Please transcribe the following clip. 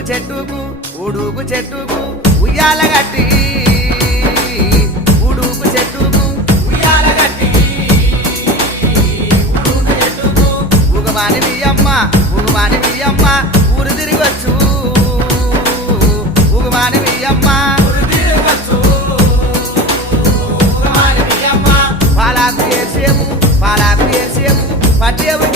ఉడుగు చెట్టుకు ఉడుగు చెట్టుకు ఉయ్యాల గట్టి ఉడుగు చెట్టుకు ఉయ్యాల గట్టి ఉడుగు చెట్టుకు. ఉగవాని బియ్యమ్మ ఉగవాని బియ్యమ్మ ఊరు తిరిగొచ్చు ఉగవాని బియ్యమ్మ పాలాకు వేసేము పాలాకు వేసేము పట్టేవు